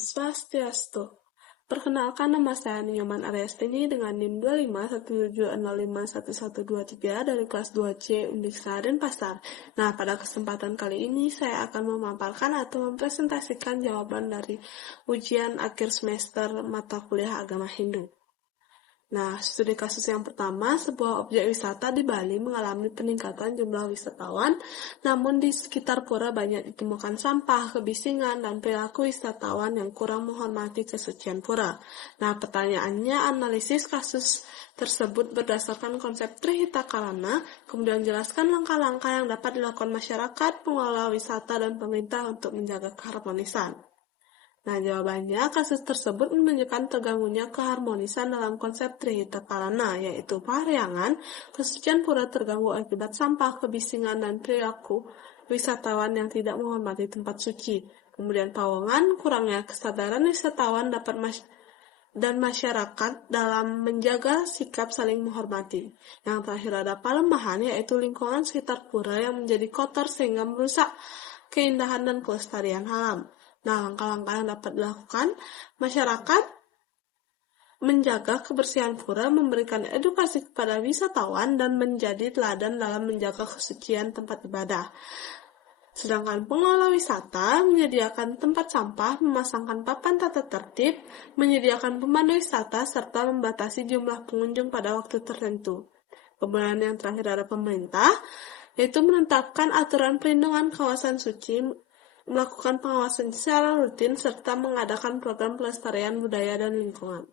Swastiastu. Perkenalkan, nama saya Nyoman Aryastini dengan NIM 2517651123 dari kelas 2C Undiksa Denpasar. Nah, pada kesempatan kali ini saya akan memaparkan atau mempresentasikan jawaban dari ujian akhir semester mata kuliah agama Hindu. Nah, studi kasus yang pertama, sebuah objek wisata di Bali mengalami peningkatan jumlah wisatawan, namun di sekitar pura banyak ditemukan sampah, kebisingan, dan perilaku wisatawan yang kurang menghormati kesucian pura. Nah, pertanyaannya, analisis kasus tersebut berdasarkan konsep Trihita Karana, kemudian jelaskan langkah-langkah yang dapat dilakukan masyarakat, pengelola wisata, dan pemerintah untuk menjaga keharmonisan. Nah, jawabannya, kasus tersebut menunjukkan terganggunya keharmonisan dalam konsep Trihita Karana, yaitu pahariangan, kesucian pura terganggu akibat sampah, kebisingan, dan perilaku wisatawan yang tidak menghormati tempat suci. Kemudian pawongan, kurangnya kesadaran wisatawan dan masyarakat dalam menjaga sikap saling menghormati. Yang terakhir ada pelemahan, yaitu lingkungan sekitar pura yang menjadi kotor sehingga merusak keindahan dan kelestarian alam. Nah, langkah-langkah yang dapat dilakukan masyarakat menjaga kebersihan pura, memberikan edukasi kepada wisatawan, dan menjadi teladan dalam menjaga kesucian tempat ibadah. Sedangkan pengelola wisata menyediakan tempat sampah, memasangkan papan tata tertib, menyediakan pemandu wisata, serta membatasi jumlah pengunjung pada waktu tertentu. Kemudian yang terakhir ada pemerintah, yaitu menetapkan aturan perlindungan kawasan suci, melakukan pengawasan secara rutin, serta mengadakan program pelestarian budaya dan lingkungan.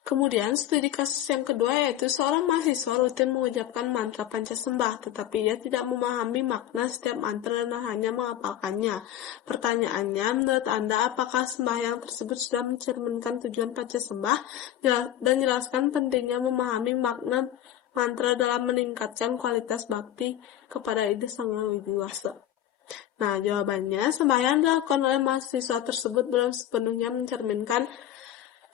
Kemudian, studi kasus yang kedua yaitu seorang mahasiswa rutin mengucapkan mantra pancasembah, tetapi ia tidak memahami makna setiap mantra dan hanya menghafalkannya. Pertanyaannya, menurut Anda, apakah sembahyang tersebut sudah mencerminkan tujuan pancasembah? Dan jelaskan pentingnya memahami makna mantra dalam meningkatkan kualitas bakti kepada Ida Sang Hyang Widiwasa. Nah, jawabannya, sembahyang dilakukan oleh mahasiswa tersebut belum sepenuhnya mencerminkan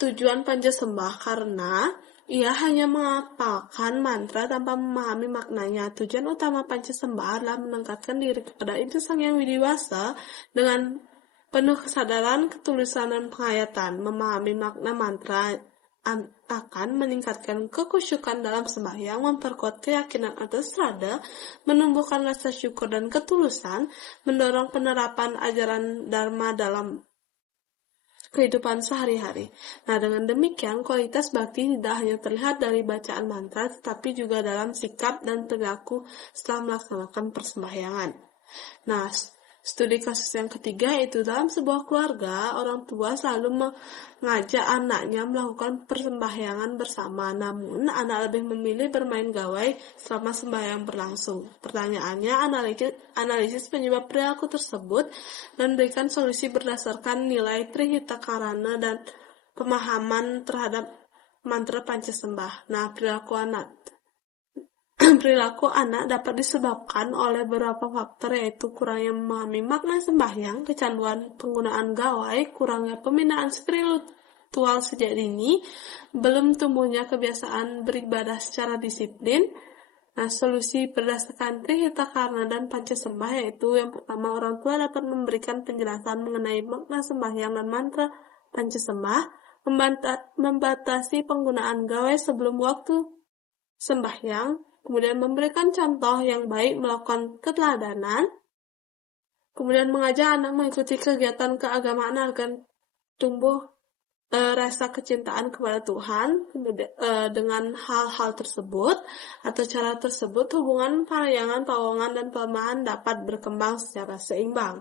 tujuan pancasembah karena ia hanya menghafalkan mantra tanpa memahami maknanya. Tujuan utama pancasembah adalah mendekatkan diri kepada Ida Sang Hyang Widiwasa dengan penuh kesadaran, ketulusan, dan penghayatan. Memahami makna mantra akan meningkatkan kekhusyukan dalam sembahyang, memperkuat keyakinan atau strada, menumbuhkan rasa syukur dan ketulusan, mendorong penerapan ajaran Dharma dalam kehidupan sehari-hari. Nah, dengan demikian, kualitas bakti tidak hanya terlihat dari bacaan mantra, tetapi juga dalam sikap dan perilaku setelah melaksanakan persembahyangan. Nah, studi kasus yang ketiga yaitu dalam sebuah keluarga, orang tua selalu mengajak anaknya melakukan persembahyangan bersama, namun anak lebih memilih bermain gawai selama sembahyang berlangsung. Pertanyaannya, analisis penyebab perilaku tersebut dan berikan solusi berdasarkan nilai Trihita Karana dan pemahaman terhadap mantra pancasembah. Nah, perilaku anak dapat disebabkan oleh beberapa faktor, yaitu kurangnya memahami makna sembahyang, kecanduan penggunaan gawai, kurangnya pembinaan spiritual sejak dini, belum tumbuhnya kebiasaan beribadah secara disiplin. Nah, solusi berdasarkan Trihita Karana dan Pancasembah yaitu yang pertama, orang tua dapat memberikan penjelasan mengenai makna sembahyang dan mantra Pancasembah, membatasi penggunaan gawai sebelum waktu sembahyang, kemudian memberikan contoh yang baik, melakukan keteladanan, kemudian mengajak anak mengikuti kegiatan keagamaan agar tumbuh rasa kecintaan kepada Tuhan. Dengan hal-hal tersebut atau cara tersebut, hubungan pahariangan, pawongan, dan pelemahan dapat berkembang secara seimbang.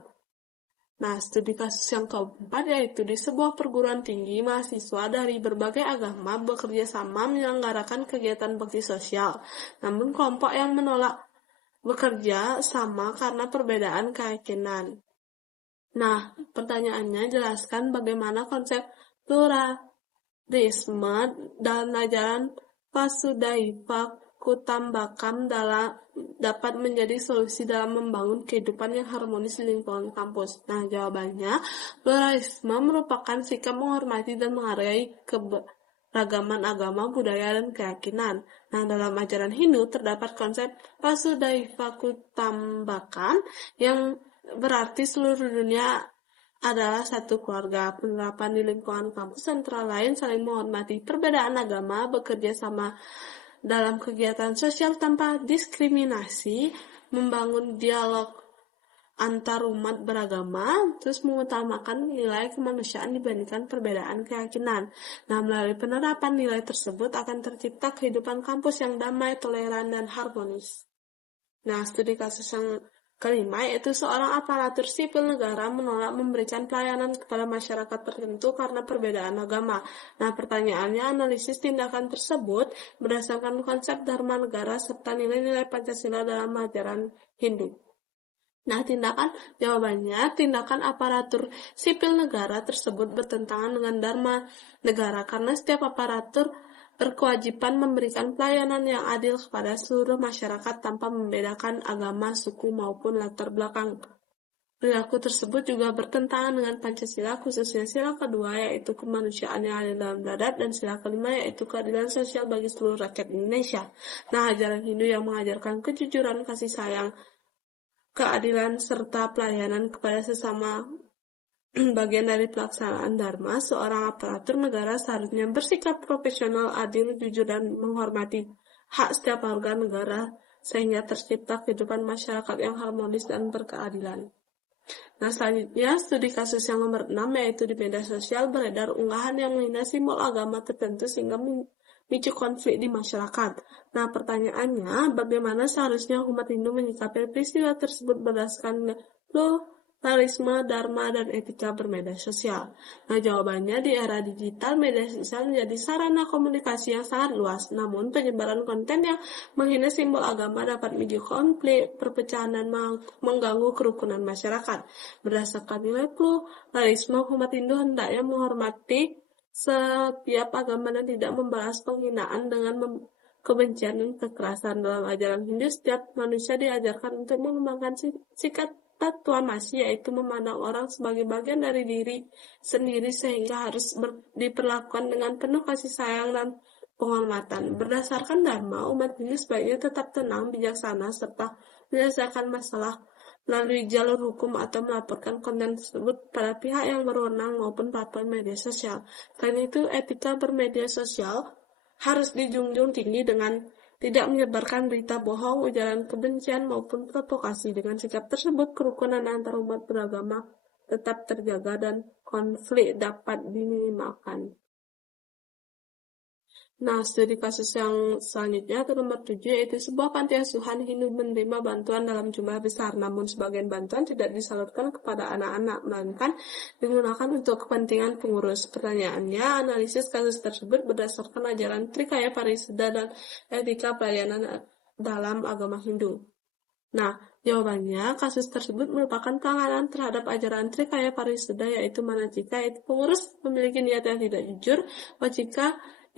Nah, studi kasus yang keempat yaitu di sebuah perguruan tinggi, mahasiswa dari berbagai agama bekerja sama menyelenggarakan kegiatan bakti sosial. Namun kelompok yang menolak bekerja sama karena perbedaan keyakinan. Nah, pertanyaannya, jelaskan bagaimana konsep pluralisme dan ajaran Vasudhaiva Kutumbakam dapat menjadi solusi dalam membangun kehidupan yang harmonis di lingkungan kampus. Nah, jawabannya, pluralisme merupakan sikap menghormati dan menghargai keberagaman agama, budaya, dan keyakinan. Nah, dalam ajaran Hindu terdapat konsep Vasudhaiva Kutumbakam yang berarti seluruh dunia adalah satu keluarga. Penerapan di lingkungan kampus antara lain saling menghormati perbedaan agama, bekerja sama dalam kegiatan sosial tanpa diskriminasi, membangun dialog antar umat beragama, terus mengutamakan nilai kemanusiaan dibandingkan perbedaan keyakinan. Nah, melalui penerapan nilai tersebut akan tercipta kehidupan kampus yang damai, toleran, dan harmonis. Nah, studi kasus yang kelima yaitu seorang aparatur sipil negara menolak memberikan pelayanan kepada masyarakat tertentu karena perbedaan agama. Nah, pertanyaannya, analisis tindakan tersebut berdasarkan konsep dharma negara serta nilai-nilai Pancasila dalam ajaran Hindu. Nah, jawabannya, tindakan aparatur sipil negara tersebut bertentangan dengan dharma negara karena setiap aparatur berkewajiban memberikan pelayanan yang adil kepada seluruh masyarakat tanpa membedakan agama, suku, maupun latar belakang. Perilaku tersebut juga bertentangan dengan Pancasila, khususnya sila kedua yaitu kemanusiaan yang adil dalam beradab, dan sila kelima yaitu keadilan sosial bagi seluruh rakyat Indonesia. Nah, ajaran Hindu yang mengajarkan kejujuran, kasih sayang, keadilan, serta pelayanan kepada sesama bagian dari pelaksanaan dharma. Seorang aparatur negara seharusnya bersikap profesional, adil, jujur, dan menghormati hak setiap warga negara sehingga tercipta kehidupan masyarakat yang harmonis dan berkeadilan. Nah, selanjutnya studi kasus yang nomor 6 yaitu di media sosial beredar unggahan yang menghina simbol agama tertentu sehingga memicu konflik di masyarakat. Nah, pertanyaannya, bagaimana seharusnya umat Hindu menyikapi peristiwa tersebut berdasarkan pluralisme, dharma, dan etika bermedia sosial? Nah, jawabannya, di era digital, media sosial menjadi sarana komunikasi yang sangat luas. Namun, penyebaran konten yang menghina simbol agama dapat memicu konflik, perpecahan, dan mengganggu kerukunan masyarakat. Berdasarkan nilai pluralisme, umat Hindu hendaknya menghormati setiap agama dan tidak membalas penghinaan dengan kebencian dan kekerasan. Dalam ajaran Hindu, setiap manusia diajarkan untuk mengembangkan sikap Tatwamasi, yaitu memandang orang sebagai bagian dari diri sendiri sehingga harus diperlakukan dengan penuh kasih sayang dan penghormatan. Berdasarkan dharma, umat Hindu sebaiknya tetap tenang, bijaksana, serta menyelesaikan masalah melalui jalur hukum atau melaporkan konten tersebut pada pihak yang berwenang maupun platform media sosial. Selain itu, etika bermedia sosial harus dijunjung tinggi dengan tidak menyebarkan berita bohong, ujaran kebencian, maupun provokasi. Dengan sikap tersebut, kerukunan antar umat beragama tetap terjaga dan konflik dapat diminimalkan. Nah, studi kasus yang selanjutnya atau nomor 7 yaitu sebuah panti asuhan Hindu menerima bantuan dalam jumlah besar, namun sebagian bantuan tidak disalurkan kepada anak-anak, melainkan digunakan untuk kepentingan pengurus. Pertanyaannya, analisis kasus tersebut berdasarkan ajaran Trikaya Parisada dan etika pelayanan dalam agama Hindu. Nah, jawabannya, kasus tersebut merupakan pelanggaran terhadap ajaran Trikaya Parisada, yaitu mana jika pengurus memiliki niat yang tidak jujur,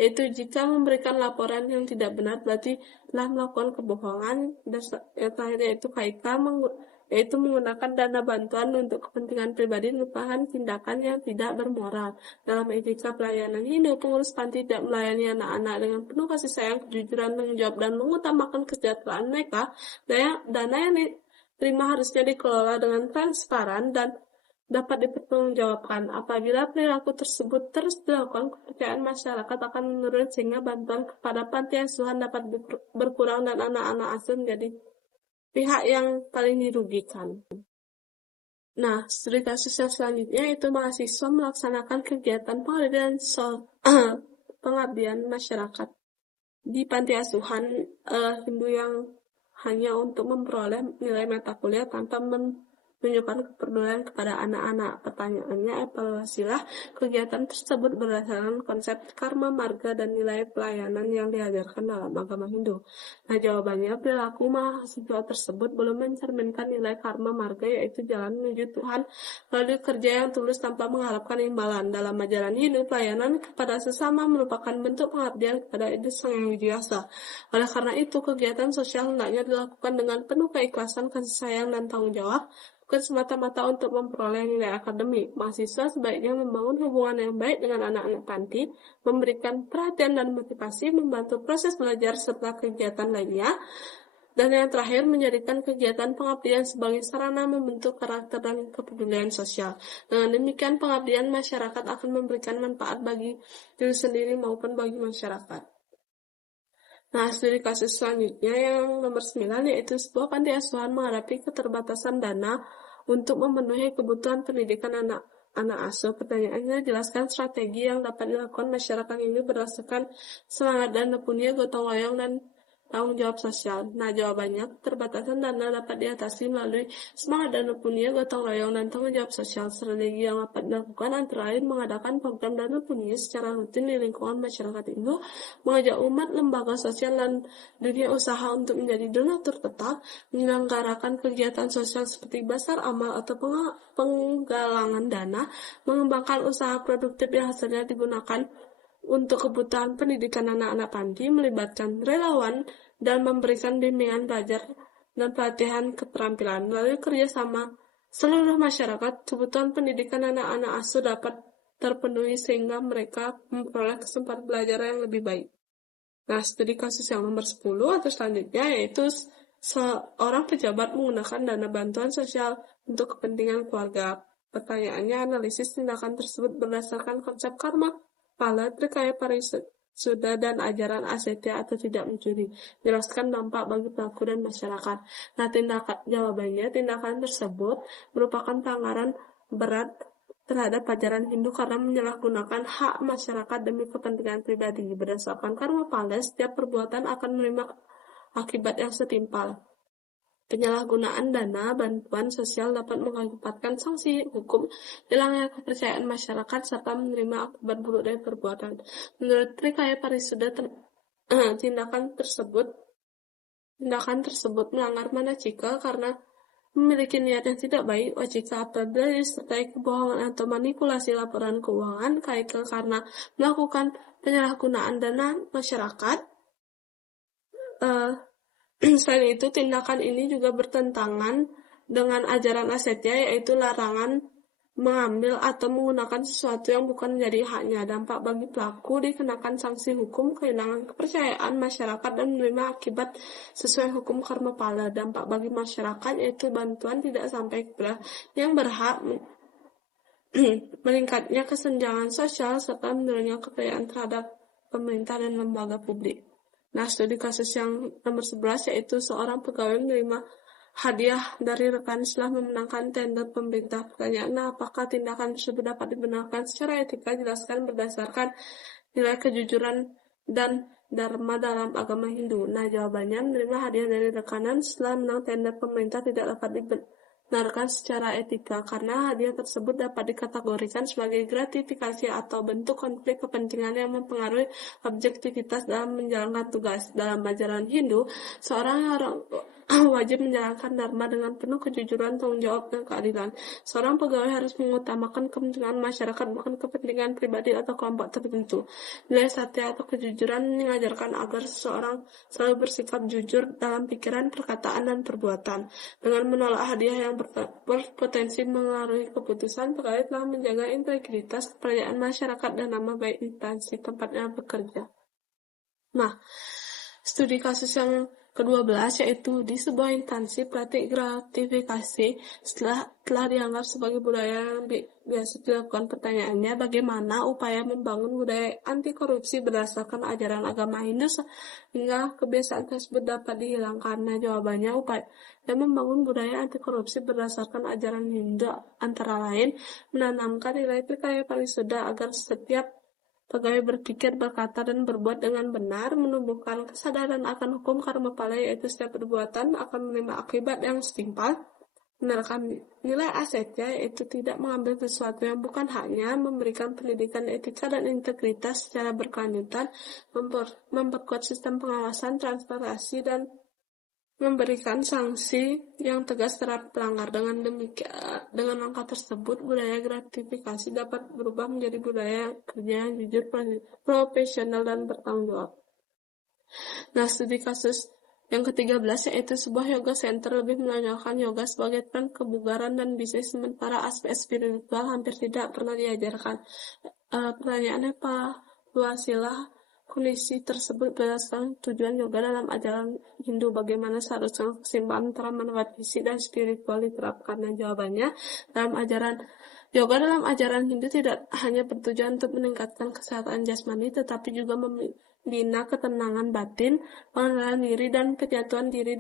jika memberikan laporan yang tidak benar berarti telah melakukan kebohongan, dan yang terakhir yaitu KIK, yaitu menggunakan dana bantuan untuk kepentingan pribadi merupakan tindakan yang tidak bermoral. Dalam etika pelayanan Hindu, pengurus panti tidak melayani anak-anak dengan penuh kasih sayang, kejujuran, tanggung jawab, dan mengutamakan kesejahteraan mereka. Dana yang diterima harusnya dikelola dengan transparan dan dapat dipertanggungjawabkan. Apabila perilaku tersebut terus dilakukan, kepercayaan masyarakat akan menurun sehingga bantuan kepada panti asuhan dapat berkurang dan anak-anak asuh menjadi pihak yang paling dirugikan. Nah, studi kasus yang selanjutnya itu mahasiswa melaksanakan kegiatan pengabdian masyarakat di panti asuhan Hindu yang hanya untuk memperoleh nilai mata kuliah tanpa menunjukkan kepedulian kepada anak-anak. Pertanyaannya, evaluasilah kegiatan tersebut berdasarkan konsep karma marga dan nilai pelayanan yang diajarkan dalam agama Hindu. Nah, jawabannya, perilaku mahasiswa tersebut belum mencerminkan nilai karma marga, yaitu jalan menuju Tuhan melalui kerja yang tulus tanpa mengharapkan imbalan. Dalam ajaran Hindu, pelayanan kepada sesama merupakan bentuk pengabdian kepada Sang Yang Widi Wasa. Oleh karena itu, kegiatan sosial hendaknya dilakukan dengan penuh keikhlasan, kasih sayang, dan tanggung jawab, bukan semata-mata untuk memperoleh nilai akademik. Mahasiswa sebaiknya membangun hubungan yang baik dengan anak-anak panti, memberikan perhatian dan motivasi, membantu proses belajar serta kegiatan lainnya, Dan yang terakhir, menjadikan kegiatan pengabdian sebagai sarana membentuk karakter dan kepedulian sosial. Dengan demikian, pengabdian masyarakat akan memberikan manfaat bagi diri sendiri maupun bagi masyarakat. Nah, studi kasus selanjutnya yang nomor 9, yaitu sebuah panti asuhan menghadapi keterbatasan dana untuk memenuhi kebutuhan pendidikan anak asuh. Pertanyaannya, jelaskan strategi yang dapat dilakukan masyarakat ini berdasarkan semangat dan punya gotong royong dan tanggung jawab sosial. Nah, jawabannya, keterbatasan dana dapat diatasi melalui semangat dan punya gotong royong dan tanggung jawab sosial. Strategi yang dapat dilakukan antara lain mengadakan program dana punya secara rutin di lingkungan masyarakat itu, mengajak umat, lembaga sosial, dan dunia usaha untuk menjadi donatur tetap, menyelenggarakan kegiatan sosial seperti basar amal atau penggalangan dana, mengembangkan usaha produktif yang hasilnya digunakan untuk kebutuhan pendidikan anak-anak panti, melibatkan relawan, dan memberikan bimbingan belajar dan pelatihan keterampilan. Melalui kerjasama seluruh masyarakat, kebutuhan pendidikan anak-anak asuh dapat terpenuhi sehingga mereka memperoleh kesempatan belajar yang lebih baik. Nah, studi kasus yang nomor 10 atau selanjutnya yaitu seorang pejabat menggunakan dana bantuan sosial untuk kepentingan keluarga. Pertanyaannya, analisis tindakan tersebut berdasarkan konsep karma, pala, trikaya parisuda, dan ajaran asetya atau tidak mencuri. Jelaskan dampak bagi pelaku dan masyarakat. Nah, jawabannya, tindakan tersebut merupakan pelanggaran berat terhadap ajaran Hindu karena menyalahgunakan hak masyarakat demi kepentingan pribadi. Berdasarkan karma pala, setiap perbuatan akan menerima akibat yang setimpal. Penyalahgunaan dana bantuan sosial dapat mengakibatkan sanksi hukum, hilangnya kepercayaan masyarakat, serta menerima akibat buruk dari perbuatan. Menurut Trikaya Parisuda, tindakan tersebut melanggar manacika karena memiliki niat yang tidak baik. Wajika apabila disertai kebohongan atau manipulasi laporan keuangan, kaika karena melakukan penyalahgunaan dana masyarakat. Selain itu, tindakan ini juga bertentangan dengan ajaran asetya, yaitu larangan mengambil atau menggunakan sesuatu yang bukan menjadi haknya. Dampak bagi pelaku dikenakan sanksi hukum, kehilangan kepercayaan masyarakat, dan menerima akibat sesuai hukum karma pala. Dampak bagi masyarakat yaitu bantuan tidak sampai kepada yang berhak, meningkatnya kesenjangan sosial, serta menurunnya kepercayaan terhadap pemerintah dan lembaga publik. Nah, studi kasus yang nomor 11 yaitu seorang pegawai menerima hadiah dari rekan setelah memenangkan tender pemerintah. Pertanyaannya, apakah tindakan tersebut dapat dibenarkan secara etika? Jelaskan berdasarkan nilai kejujuran dan dharma dalam agama Hindu. Nah, jawabannya, menerima hadiah dari rekanan setelah menang tender pemerintah tidak dapat dibenarkan secara etika karena hadiah tersebut dapat dikategorikan sebagai gratifikasi atau bentuk konflik kepentingan yang mempengaruhi objektivitas dalam menjalankan tugas. Dalam ajaran Hindu, seorang orang wajib menjalankan dharma dengan penuh kejujuran, tanggung jawab, dan keadilan. Seorang pegawai harus mengutamakan kepentingan masyarakat, bukan kepentingan pribadi atau kelompok tertentu. Nilai satya atau kejujuran mengajarkan agar seseorang selalu bersikap jujur dalam pikiran, perkataan, dan perbuatan. Dengan menolak hadiah yang berpotensi mengaruhi keputusan, pegawai telah menjaga integritas, kepercayaan masyarakat, dan nama baik instansi tempatnya bekerja. Nah, studi kasus yang ke-12 yaitu di sebuah instansi praktik gratifikasi telah dianggap sebagai budaya yang biasa dilakukan. Pertanyaannya, bagaimana upaya membangun budaya anti korupsi berdasarkan ajaran agama Hindu sehingga kebiasaan tersebut dapat dihilangkan? Nah, jawabannya, upaya membangun budaya anti korupsi berdasarkan ajaran Hindu antara lain menanamkan nilai trikaya parisuda agar setiap pegawai berpikir, berkata, dan berbuat dengan benar, menumbuhkan kesadaran akan hukum karma pala, yaitu setiap perbuatan akan menerima akibat yang setimpal, menerapkan nilai asetnya, yaitu tidak mengambil sesuatu yang bukan haknya, memberikan pendidikan etika dan integritas secara berkelanjutan, memperkuat sistem pengawasan, transparansi, dan memberikan sanksi yang tegas terhadap pelanggar. Dengan langkah tersebut, budaya gratifikasi dapat berubah menjadi budaya kerja yang jujur, profesional, dan bertanggung jawab. Nah, studi kasus yang ke-13 yaitu sebuah yoga center lebih menonjolkan yoga sebagai tren kebugaran dan bisnis, sementara aspek spiritual hampir tidak pernah diajarkan. Pertanyaannya, evaluasilah Kondisi tersebut berdasarkan tujuan yoga dalam ajaran Hindu, bagaimana seharusnya keseimbangan antara manfaat fisik dan spiritual diterapkan. Dan jawabannya, yoga dalam ajaran Hindu tidak hanya bertujuan untuk meningkatkan kesehatan jasmani, tetapi juga membina ketenangan batin, pengenalan diri, dan penyatuan diri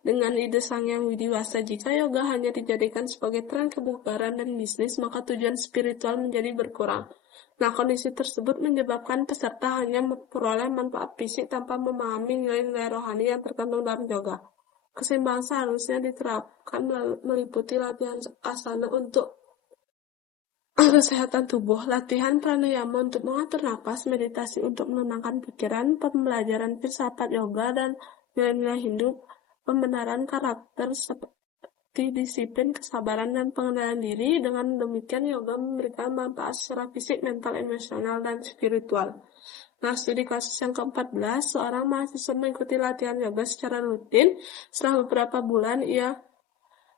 dengan ide sang yang widiwasa. Jika yoga hanya dijadikan sebagai tren kebugaran dan bisnis, maka tujuan spiritual menjadi berkurang. Nah, kondisi tersebut menyebabkan peserta hanya memperoleh manfaat fisik tanpa memahami nilai-nilai rohani yang terkandung dalam yoga. Keseimbangan seharusnya diterapkan meliputi latihan asana untuk kesehatan tubuh, latihan pranayama untuk mengatur napas, meditasi untuk menenangkan pikiran, pembelajaran filsafat yoga dan nilai-nilai hidup, pembenaran karakter disiplin, kesabaran, dan pengenalan diri. Dengan demikian, yoga memberikan manfaat secara fisik, mental, emosional, dan spiritual. Nah, studi kasus yang ke-14, seorang mahasiswa mengikuti latihan yoga secara rutin. Setelah beberapa bulan, ia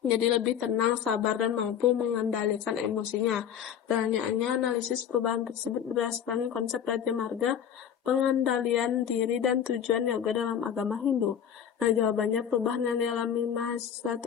menjadi lebih tenang, sabar, dan mampu mengendalikan emosinya. Pertanyaannya, analisis perubahan tersebut berdasarkan konsep Raja Marga, pengendalian diri, dan tujuan yoga dalam agama Hindu. Nah, jawabannya, perubahan yang dialami mahasiswa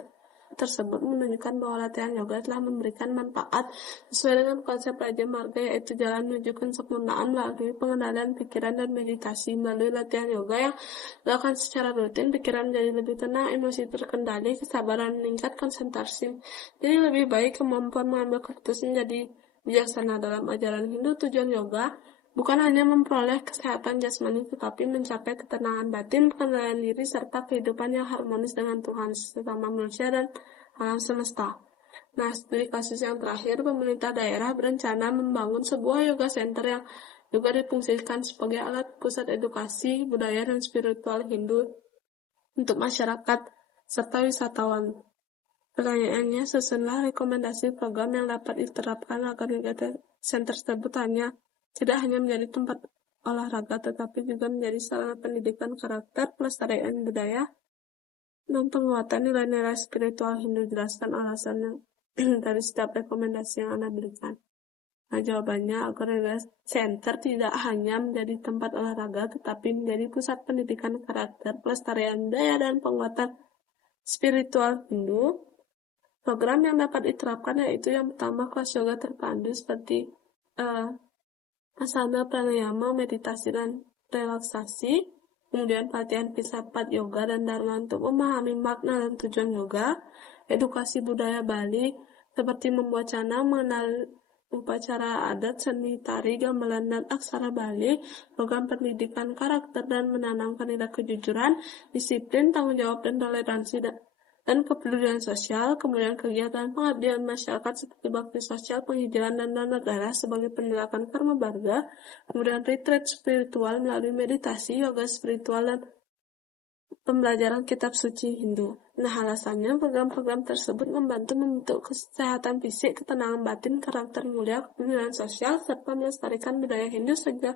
tersebut menunjukkan bahwa latihan yoga telah memberikan manfaat sesuai dengan konsep Raja Marga, yaitu jalan menuju kesempurnaan melalui pengendalian pikiran dan meditasi. Melalui latihan yoga yang dilakukan secara rutin, pikiran menjadi lebih tenang, emosi terkendali, kesabaran meningkat, konsentrasi jadi lebih baik, kemampuan mengambil keputusan menjadi bijaksana. Dalam ajaran Hindu, tujuan yoga bukan hanya memperoleh kesehatan jasmani, tetapi mencapai ketenangan batin, pengendalian diri, serta kehidupan yang harmonis dengan Tuhan, sesama manusia, dan alam semesta. Nah, studi kasus yang terakhir, pemerintah daerah berencana membangun sebuah yoga center yang juga difungsikan sebagai alat pusat edukasi, budaya, dan spiritual Hindu untuk masyarakat serta wisatawan. Pertanyaannya, susunlah rekomendasi program yang dapat diterapkan agar yoga center tersebut tidak hanya menjadi tempat olahraga, tetapi juga menjadi sarana pendidikan karakter, pelestarian budaya, dan penguatan nilai-nilai spiritual Hindu. Jelaskan alasannya dari setiap rekomendasi yang Anda berikan. Nah, jawabannya, agar yoga center tidak hanya menjadi tempat olahraga, tetapi menjadi pusat pendidikan karakter, pelestarian budaya, dan penguatan spiritual Hindu. Program yang dapat diterapkan yaitu yang pertama, kelas yoga terpadu seperti asana, pranayama, meditasi, dan relaksasi. Kemudian pelatihan filsafat yoga dan dharma untuk memahami makna dan tujuan yoga. Edukasi budaya Bali seperti membuat cana, mengenal upacara adat, seni tari, gamelan, dan aksara Bali. Program pendidikan karakter dan menanamkan nilai kejujuran, disiplin, tanggung jawab, dan toleransi dan kepedulian sosial. Kemudian kegiatan pengabdian masyarakat seperti bakti sosial, penghijauan, dan donor darah sebagai penerapan karma barga. Kemudian retreat spiritual melalui meditasi, yoga spiritual, dan pembelajaran kitab suci Hindu. Nah, alasannya program-program tersebut membantu membentuk kesehatan fisik, ketenangan batin, karakter mulia, kepedulian sosial, serta melestarikan budaya Hindu sehingga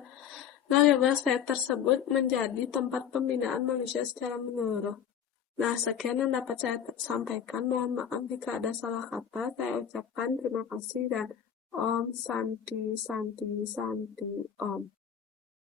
yoga tersebut menjadi tempat pembinaan manusia secara menyeluruh. Nah, sekian yang dapat saya sampaikan. Mohon maaf jika ada salah kata. Saya ucapkan terima kasih dan Om Santi Santi Santi Om.